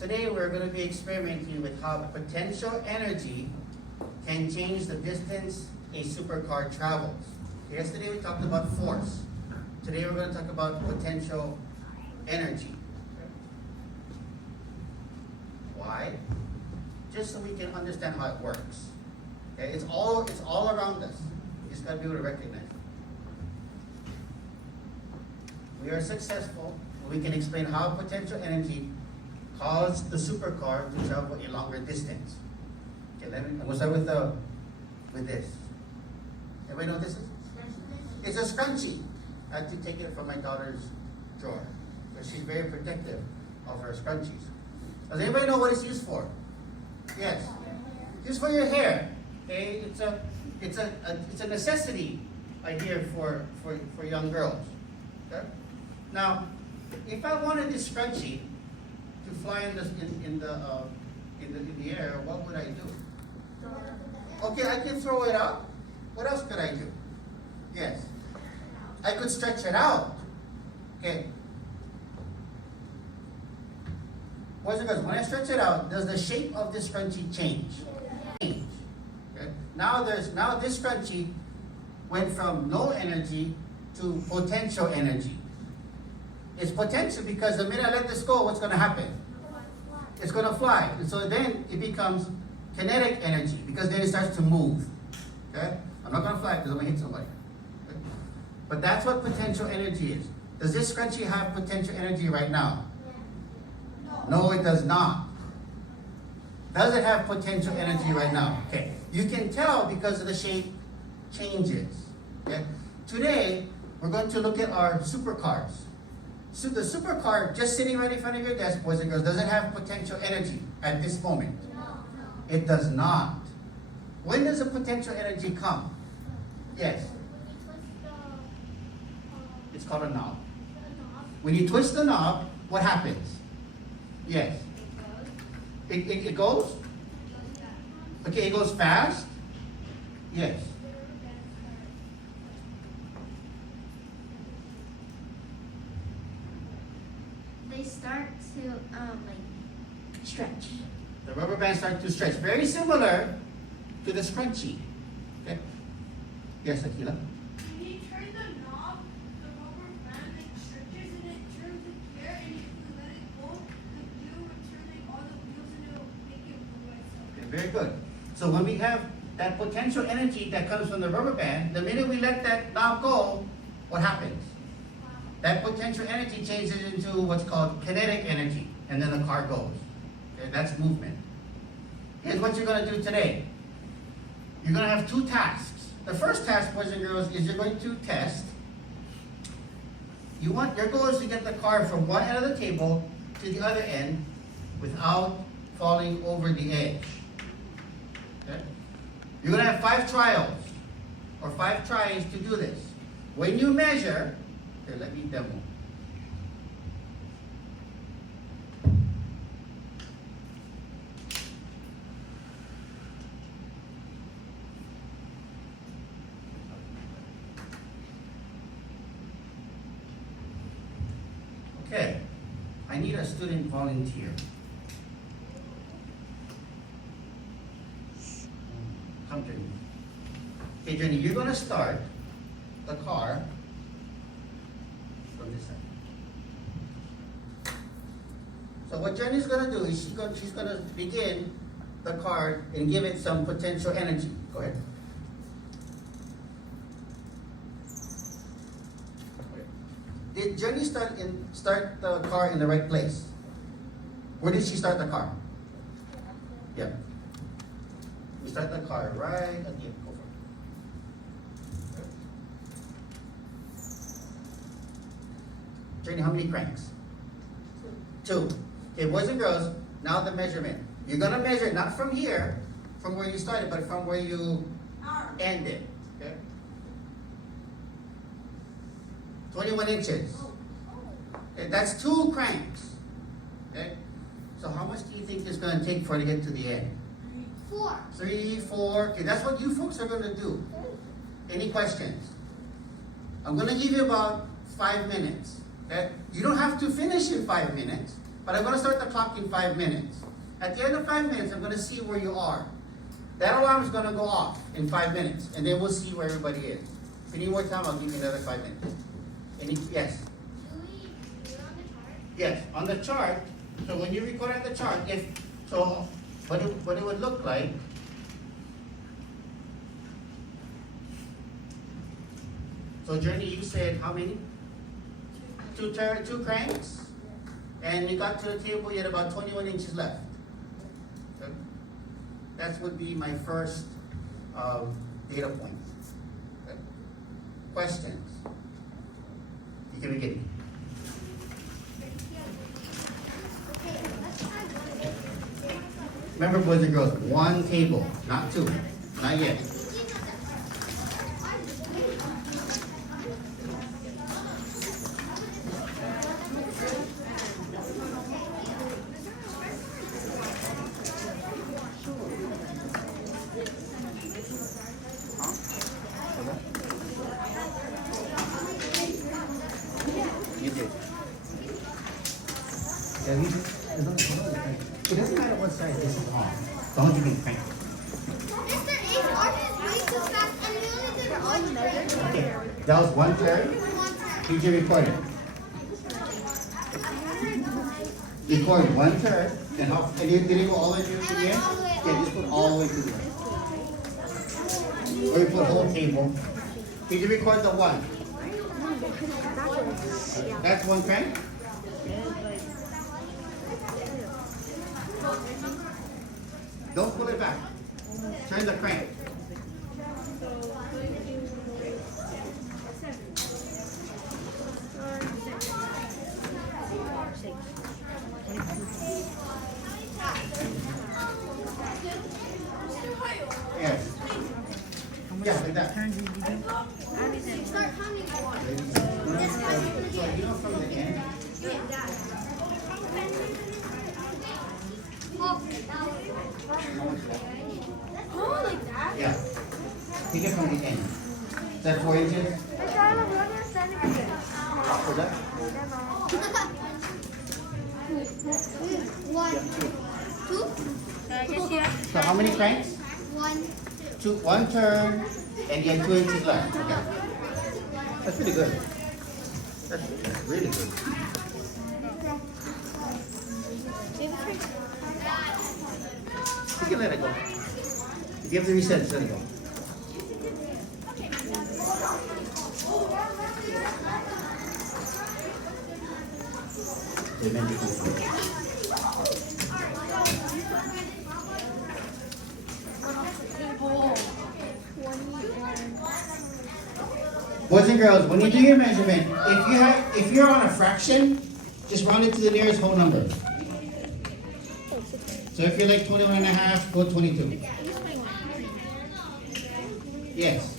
Today we're going to be experimenting with how potential energy can change the distance a supercar travels. Yesterday we talked about force. Today we're going to talk about potential energy. Why? Just so we can understand how it works. Okay? It's all around us. You just got to be able to recognize it. We are successful when we can explain how potential energy caused the supercar to travel a longer distance. Okay, I'm going to start with this. Everybody know what this is? It's a scrunchie. I had to take it from my daughter's drawer because she's very protective of her scrunchies. Does anybody know what it's used for? Yes. Used for your hair. Okay, it's a necessity idea for young girls. Okay? Now, if I wanted this scrunchie to fly in the air, what would I do? Okay, I can throw it out. What else could I do? Yes. I could stretch it out. Okay. Boys and girls, when I stretch it out, does the shape of this scrunchie change? Change. Okay. Now this scrunchie went from no energy to potential energy. It's potential because the minute I let this go, what's going to happen? It's going to fly. And so then it becomes kinetic energy because then it starts to move. Okay? I'm not going to fly because I'm going to hit somebody. Okay? But that's what potential energy is. Does this scrunchie have potential energy right now? No, it does not. Does it have potential energy right now? Okay. You can tell because of the shape changes. Okay? Today, we're going to look at our supercars. So the supercar just sitting right in front of your desk, boys and girls, doesn't have potential energy at this moment. It does not. When does the potential energy come? Yes. It's called a knob. When you twist the knob, what happens? Yes. It goes? Okay, it goes fast? Yes. They start to stretch. The rubber bands start to stretch. Very similar to the scrunchie. Okay? Yes, Akila? When you turn the knob, the rubber band stretches and it turns the gear, and if you let it go, the gear will turn all the wheels and it will make it move by itself. Okay, very good. So when we have that potential energy that comes from the rubber band, the minute we let that knob go, what happens? That potential energy changes into what's called kinetic energy, and then the car goes. Okay, that's movement. Here's what you're going to do today. You're going to have two tasks. The first task, boys and girls, is you're going to test. Your goal is to get the car from one end of the table to the other end without falling over the edge. Okay? You're going to have 5 trials, or 5 tries to do this. When you measure, here, let me demo. Okay, I need a student volunteer. Come to me. Okay, Jenny, you're going to start the car from this side. So what Jenny's going to do is she's going to begin the car and give it some potential energy. Go ahead. Did Jenny start the car in the right place? Where did she start the car? Yeah. We start the car right at the end. Go for it. Jenny, how many cranks? 2. Okay, boys and girls, now the measurement. You're going to measure not from here, from where you started, but from where you ended. Okay? 21 inches. Okay, that's 2 cranks. Okay? So how much do you think it's going to take for it to get to the end? 4. 3, 4. Okay, that's what you folks are going to do. Any questions? I'm going to give you about 5 minutes. Okay? You don't have to finish in 5 minutes, but I'm gonna start the clock in 5 minutes. At the end of 5 minutes, I'm gonna see where you are. That alarm is gonna go off in 5 minutes, and then we'll see where everybody is. If you need more time, I'll give you another 5 minutes. Yes? Do we do it on the chart? Yes, on the chart, so when you record at the chart, what it would look like, so Journey, you said how many? Two cranks, and you got to the table, you had about 21 inches left. Okay? That would be my first data point. Okay? Questions? You can begin. Remember, boys and girls, one table, not two, not yet. You do. It doesn't matter what size this is on. As long as you can crank it. Mr. Ace, ours is way too fast, and we only did one turn. Okay, that was one turn. One turn. Did you record it? Record one turn, and did it go all the way to the end? All the way up. Yeah, just put all the way to the end. Or you put whole table. Did you record the one? That's one crank? Don't pull it back. Turn the crank. Yes. Yeah, like that. Start counting one. So you know from the end? Oh, like that? Yeah. Take it from the end. Is that 4 inches? For that? One, two, So how many cranks? one, two. One turn, and you have 2 inches left. Okay. That's pretty good. That's really good. You can let it go. If you have to reset, just let it go. Amen. Boys and girls, when you do your measurement, if you're on a fraction, just round it to the nearest whole number. So if you're like 21 and a half, go 22. Yes.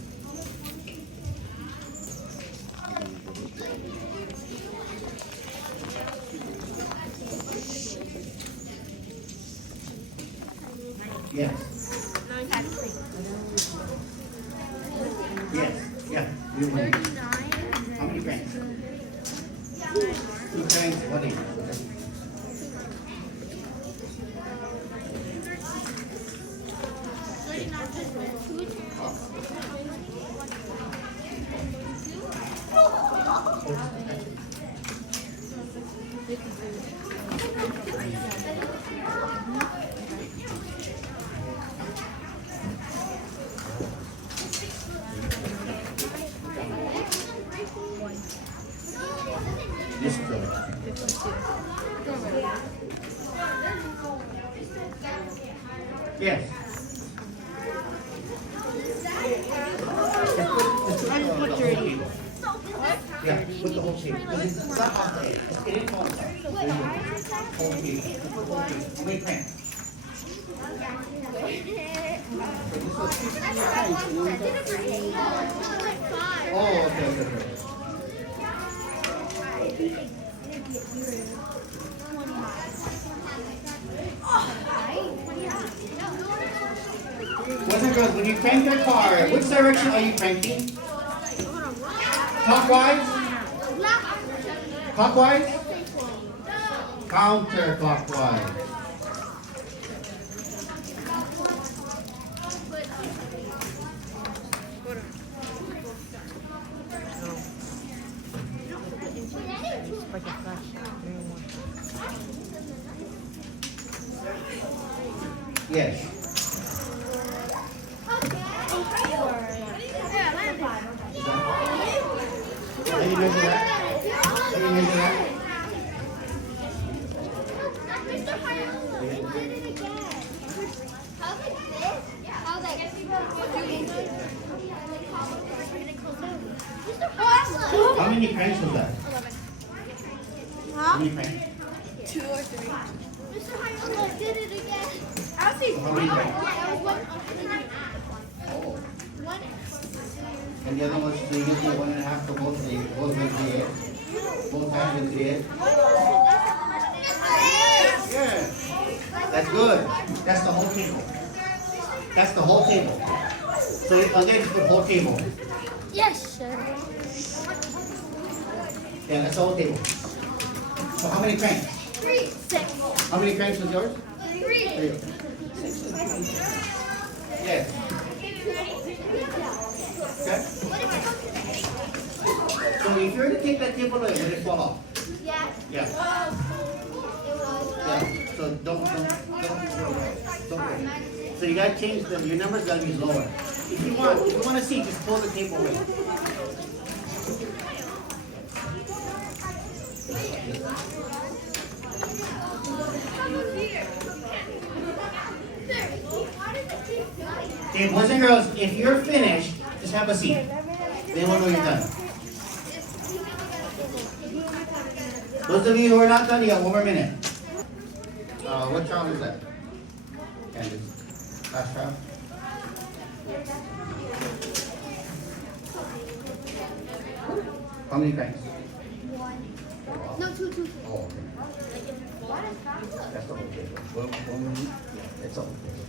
Yes. Yes. Yeah. You win. How many cranks? 2 cranks, 1 inch. Okay. This girl. Yes. Put the whole table. Yeah, put the whole table. It's not off the edge. It didn't fall apart. Whole table. Put the whole table. How many cranks? Oh, okay. Boys and girls, when you crank your car, which direction are you cranking? Clockwise? Clockwise? Counterclockwise. Like a flash. Yes. Can you measure that? Can you measure that? Mr. Haiola, we did it again. How's like this? How's like Mr. Haiola. How many cranks was that? 11. How many cranks? 2 or 3. Mr. Haiola did it again. I'll see. How many cranks? Yeah, it was Oh. one. And the other was, so you get 1.5 for both, they both make 3/8. Both times in 3/8. Yeah. That's good. That's the whole table. That's the whole table. So again, it's the whole table. Yes, sir. Yeah, that's the whole table. So how many cranks? 3, 6. How many cranks was yours? 3. 3. Yes. Okay. So if you were to take that table away, would it fall off? Yeah. Yeah. Yeah. So don't worry. So you gotta change them. Your numbers gotta be lower. If you want to see, just pull the table away. Okay, boys and girls, if you're finished, just have a seat. They won't know you're done. Those of you who are not done, you got 1 more minute. What trial is that? Candice. Last trial? How many cranks? 1. No, 2, 2. Oh, okay. That's the whole table. It's all table.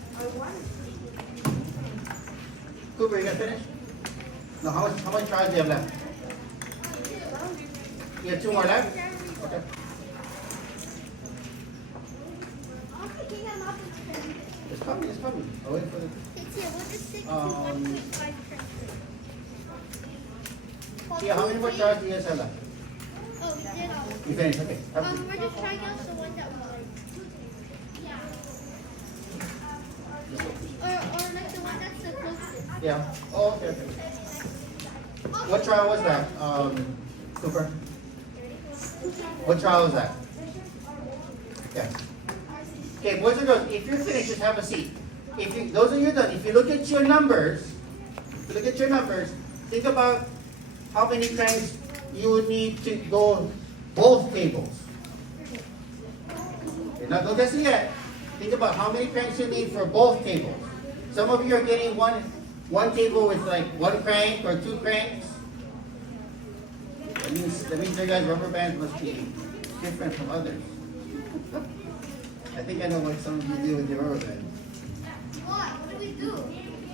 Cooper, you gonna finish? No, how much trials do you have left? You have 2 more left? Okay. It's coming, it's coming. I'll wait for the, yeah, how many more trials do you guys have left? Oh, we did all. You finished, okay. We're just trying out the one that was like. Or like the one that's the closest. Yeah. Oh, okay, okay. What trial was that, Cooper? What trial was that? Yeah. Okay, boys and girls, if you're finished, just have a seat. If you, those of you done, if you look at your numbers, think about how many times you would need to go both tables. Okay, now don't guess it yet. Think about how many cranks you need for both tables. Some of you are getting one table with like 1 crank or 2 cranks. That means your guys' rubber bands must be different from others. I think I know what some of you do with your rubber bands. What do we do?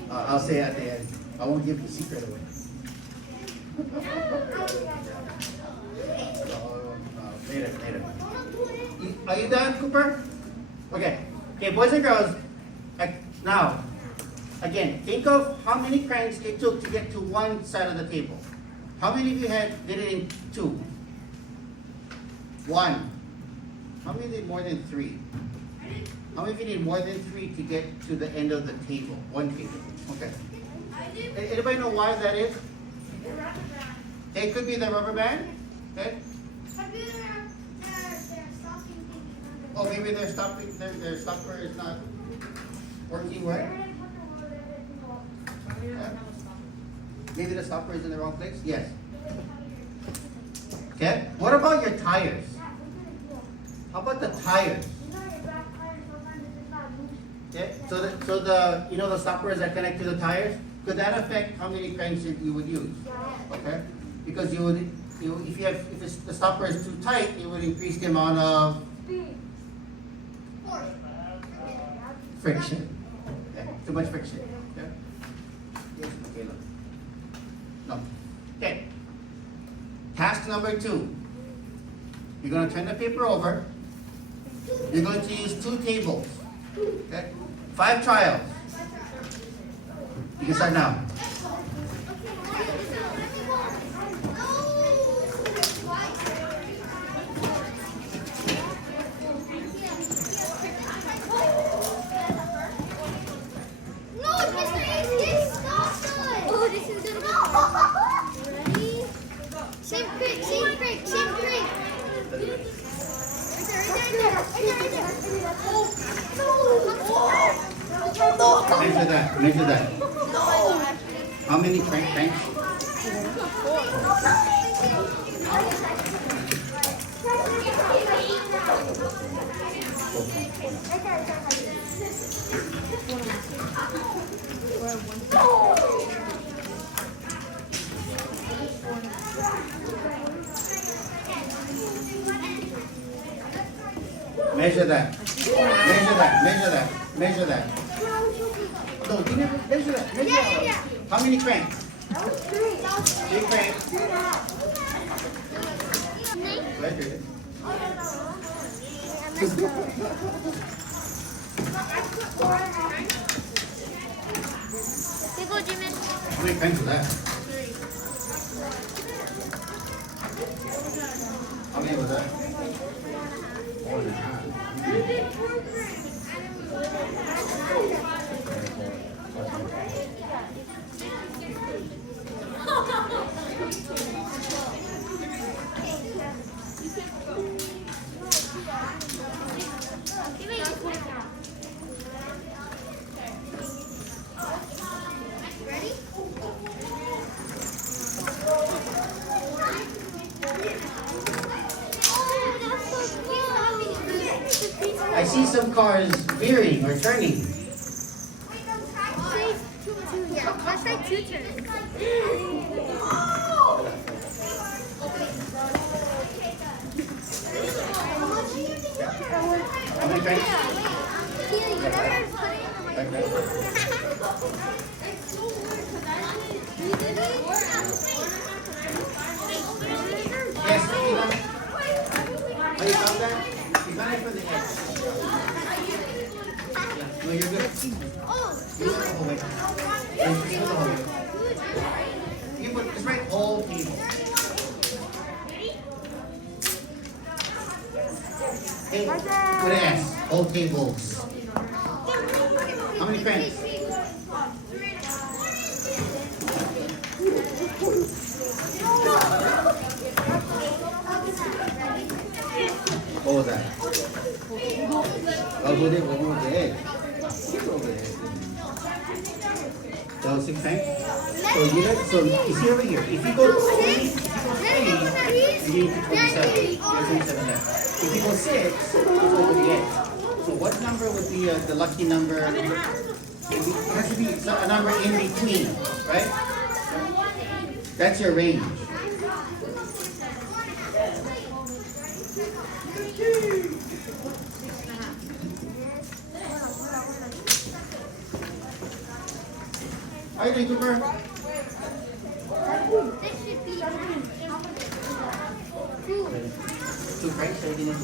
I'll say at the end. I won't give the secret away. Later. Are you done, Cooper? Okay. Okay, boys and girls. Now, again, think of how many cranks it took to get to one side of the table. How many of you did it in 2? 1. How many did more than 3? How many of you need more than 3 to get to the end of the table? 1 table. Okay. Anybody know why that is? It could be the rubber band. Okay. Oh, maybe their stopper is not working well. Yeah. Maybe the stopper is in the wrong place. Yes. Okay. What about your tires? How about the tires? Okay. So the you know the stoppers that connect to the tires, could that affect how many cranks you would use? Okay. Because if the stopper is too tight, it would increase the amount of friction. Okay. Too much friction. Okay. Yes, okay, look. No. Okay. Task number 2. You're going to turn the paper over You're going to use 2 tables. Okay? 5 trials. You can start now. No, Mr. Ace, stop it. Oh, this is gonna be ready. Same trick, same trick, same trick. Measure that. Measure that. How many cranks? Measure that. Measure that. Measure that. Measure that. No, you never measure that. Measure that. How many cranks? 3 cranks. Measure it. How many cranks is that? How many was that? Ready? I see some cars veering or turning. Let's say 2 turns. How many cranks? Yes, you got it. Oh, you got that? You got it for the edge. Yeah, no, you're good. Use it the whole way. Use it the whole way. You put this right whole table. Hey, put an S. Whole tables. How many cranks? What was that? Over there, over the edge. Over there. So 6 cranks? So you see over here. If you go 3, you need to 27. You have 27 left. If you go 6, it's over the edge. So what number would be the lucky number? It has to be a number in between, right? That's your range. How are you doing, Cooper? This should be 2 cranks, everything is.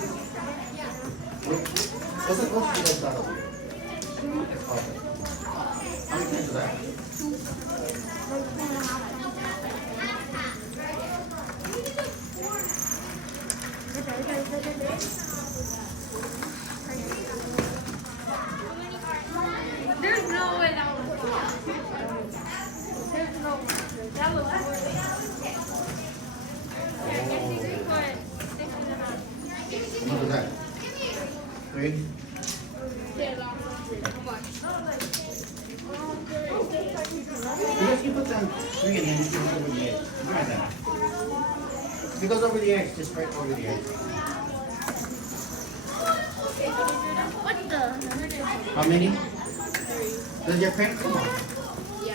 What's the closest you guys got over here? That's perfect. How many cranks is that? There's no way that was. There's no way. That was How much was that? 3? You guys can put down 3 and then you can go over the edge. Try that. If it goes over the edge, just right over the edge. what the? How many? Does your crank come on? Yeah.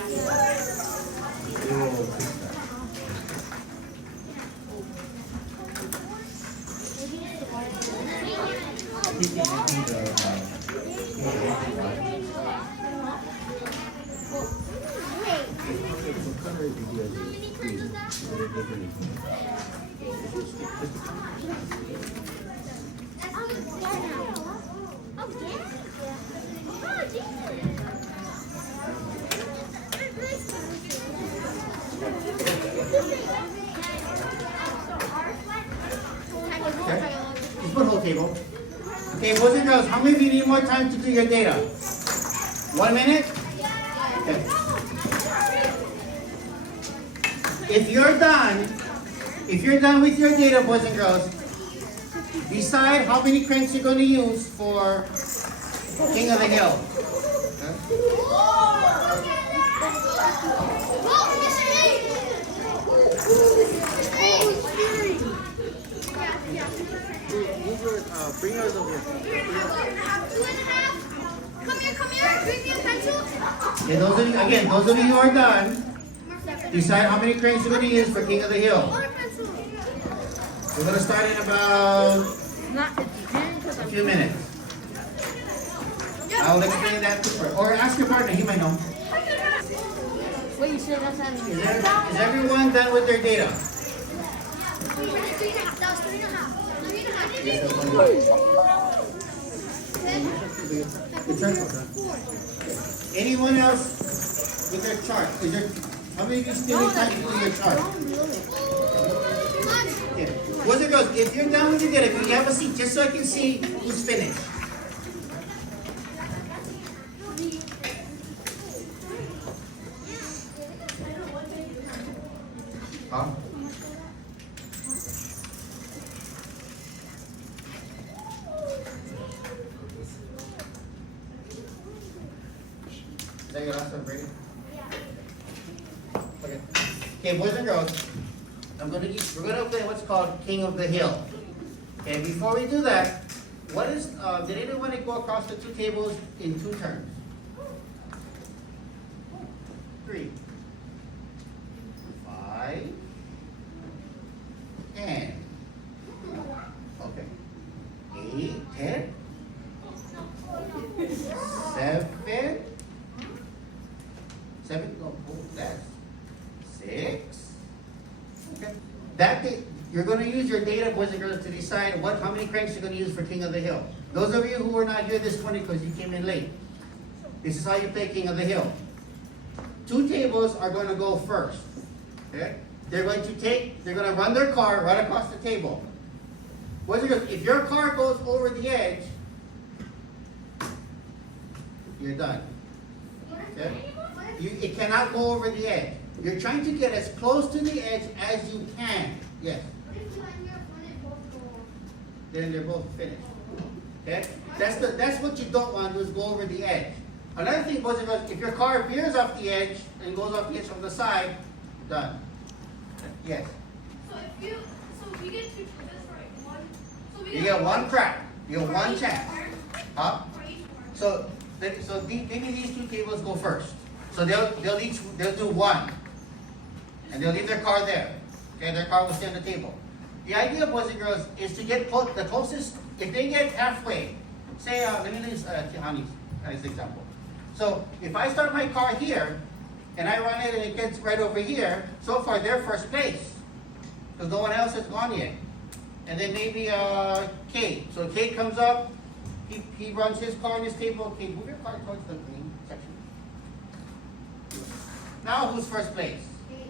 Okay, boys and girls, how many of you need more time to do your data? 1 minute? Okay. If you're done with your data, boys and girls, decide how many cranks you're going to use for King of the Hill. Bring yours over here. 2.5. Come here. Bring me a pencil. Okay, those of you who are done, decide how many cranks you're going to use for King of the Hill. We're going to start in about a few minutes. I'll explain that to her. Or ask your partner, he might know. Wait, you should have done Is everyone done with their data? 3.5. Anyone else with their chart? How many of you still need time to do your chart? Okay. Boys and girls, if you're done with your data, if you have a seat, just so I can see who's finished. Huh? Is that your last one, Brady? Okay. Okay, boys and girls, we're gonna play what's called King of the Hill. Okay, before we do that, did anyone go across the two tables in 2 turns? 3, 5, 10. Okay. 8, 10. 7, no, that's 6. Okay. You're going to use your data, boys and girls, to decide how many cranks you're going to use for King of the Hill. Those of you who were not here this morning because you came in late, this is how you play King of the Hill. 2 tables are going to go first. Okay? They're going to run their car right across the table. Boys and girls, if your car goes over the edge, you're done. Okay? It cannot go over the edge. You're trying to get as close to the edge as you can. Yes. Then they're both finished. Okay? That's what you don't want to do, is go over the edge. Another thing, boys and girls, if your car veers off the edge and goes off the edge from the side, done. Yes. So we get 2 choices for one. So we You get 1 crack. You get 1 chance. Huh? For each one. So maybe these 2 tables go first. So they'll do 1, and they'll leave their car there. Okay, their car will stay on the table. The idea, boys and girls, is to get the closest. If they get halfway, say, let me use Tihani's as an example. So if I start my car here, and I run it and it gets right over here, so far they're first place, because no one else has gone yet. And then maybe Kate. So Kate comes up, he runs his car on his table. Kate, move your car towards the green section. Now who's first place?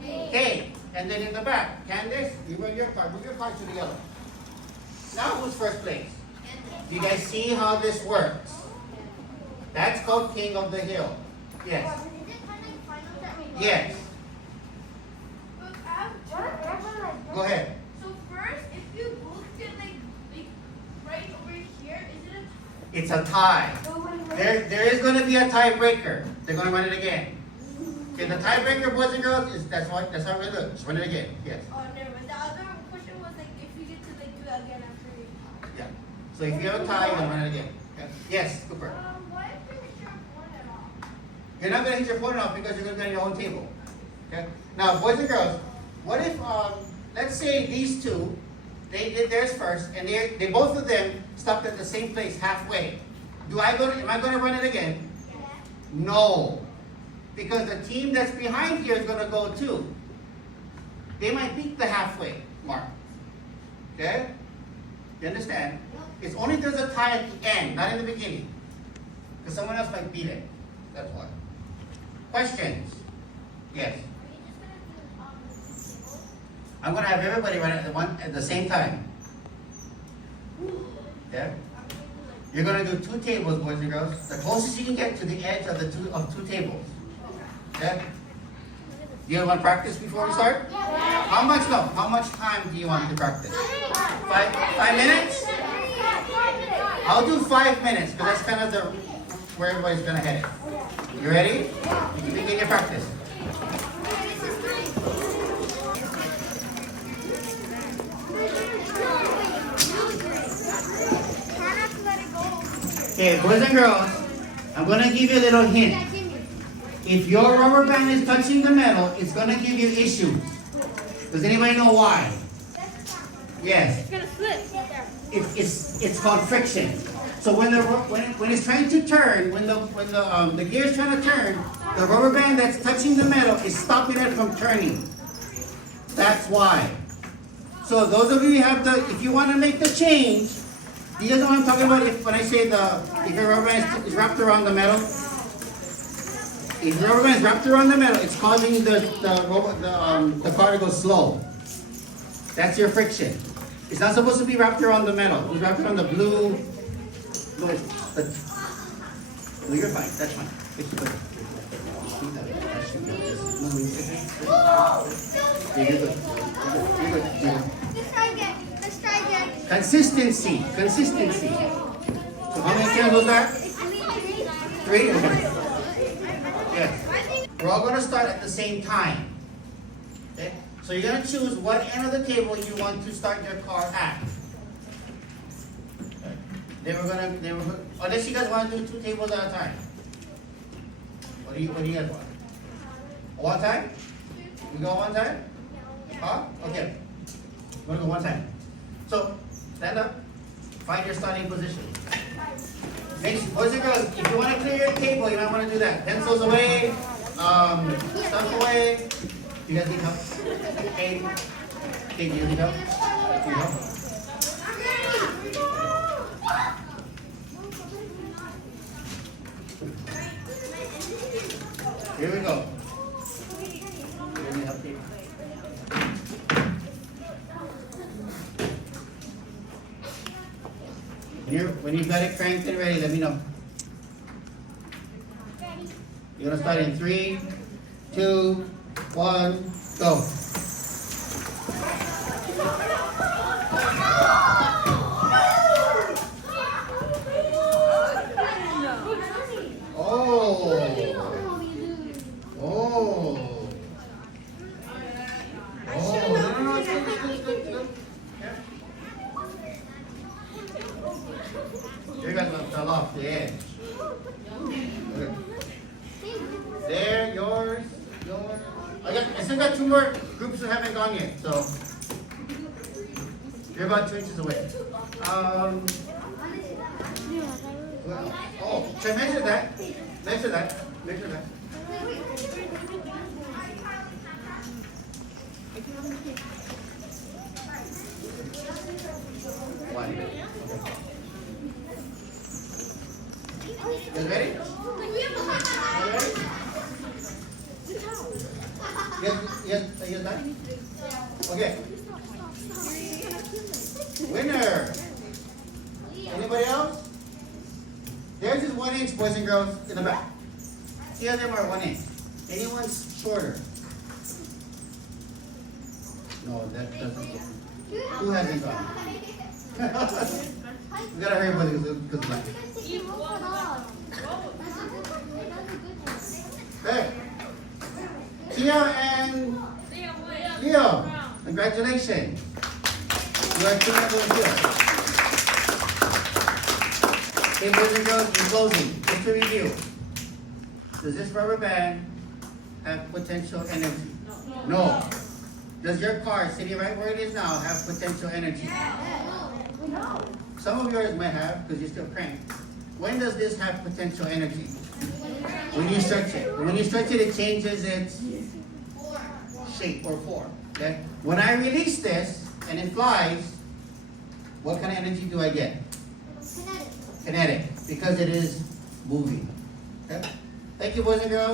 Kate. And then in the back, Candace, you run your car, move your car to the yellow. Now who's first place? Do you guys see how this works? That's called King of the Hill. Yes. Yes. But I have Go ahead. So first, if you both get like right over here, is it a It's a tie. There is going to be a tiebreaker. They're going to run it again. Okay, the tiebreaker, boys and girls, that's how we're going to do it. Just run it again. Yes. Oh, never mind. The other question was like if you get to like do it again after you. Yeah. So if you have a tie, you're going to run it again. Okay. Yes, Cooper. What if you hit your opponent off? You're not going to hit your opponent off because you're going to be on your own table. Okay. Now, boys and girls, what if, let's say these 2, they did theirs first, and they both of them stopped at the same place halfway. Am I going to run it again? No. Because the team that's behind here is going to go too. They might beat the halfway mark. Okay? You understand? It's only if there's a tie at the end, not in the beginning. Because someone else might beat it. That's why. Questions? Yes. I'm going to have everybody run at the same time. Yeah? You're gonna do 2 tables, boys and girls. The closest you can get to the edge of the two tables. Okay? You want to practice before we start? How much? No. How much time do you want to practice? 5 minutes? I'll do 5 minutes because that's kind of where everybody's gonna head it. You ready? You can begin your practice. Okay, boys and girls, I'm gonna give you a little hint. If your rubber band is touching the metal, it's gonna give you issues. Does anybody know why? Yes. It's gonna slip. It's called friction. So when it's trying to turn, when the gear is trying to turn, the rubber band that's touching the metal is stopping it from turning. That's why. So those of you who if you want to make the change, do you guys know what I'm talking about? When I say if your rubber band is wrapped around the metal, if the rubber band is wrapped around the metal, it's causing the car to go slow. That's your friction. It's not supposed to be wrapped around the metal. It's wrapped around the blue. No, you're fine. That's fine. You're good. Let's try again. Consistency. So how many candles are? 3? Okay. Yes. We're all going to start at the same time. Okay? So you're going to choose what end of the table you want to start your car at. Okay. Unless you guys want to do 2 tables at a time. What do you guys want? One time? We go one time? Huh? Okay. We're going to go one time. So, stand up. Find your starting position. Boys and girls, if you want to clear your table, you might want to do that. Pencils away, stuff away. You guys need help? Okay. Do you need help? Do you help? Here we go. You need help, Dave? When you've got it cranked and ready, let me know. You're gonna start in 3, 2, 1, go. You're gonna fell off the edge. Okay. There, yours. I still got 2 more groups that haven't gone yet, so you're about 2 inches away. So measure that. Measure that. One. You guys ready? You guys done? Okay. Winner. Anybody else? Theirs is 1 inch, boys and girls, in the back. The other them are 1 inch. Anyone's shorter? No, that doesn't. Who hasn't gone? We gotta hurry up because of that. Okay. Tia and Leo, congratulations. You are 2 members here. Okay, boys and girls, in closing, just to review. Does this rubber band have potential energy? No. Does your car, sitting right where it is now, have potential energy? No. Some of yours might have, because you're still cranked. When does this have potential energy? When you stretch it. When you stretch it, it changes its shape or form. Okay? When I release this and it flies, what kind of energy do I get? Kinetic. Because it is moving. Okay? Thank you, boys and girls.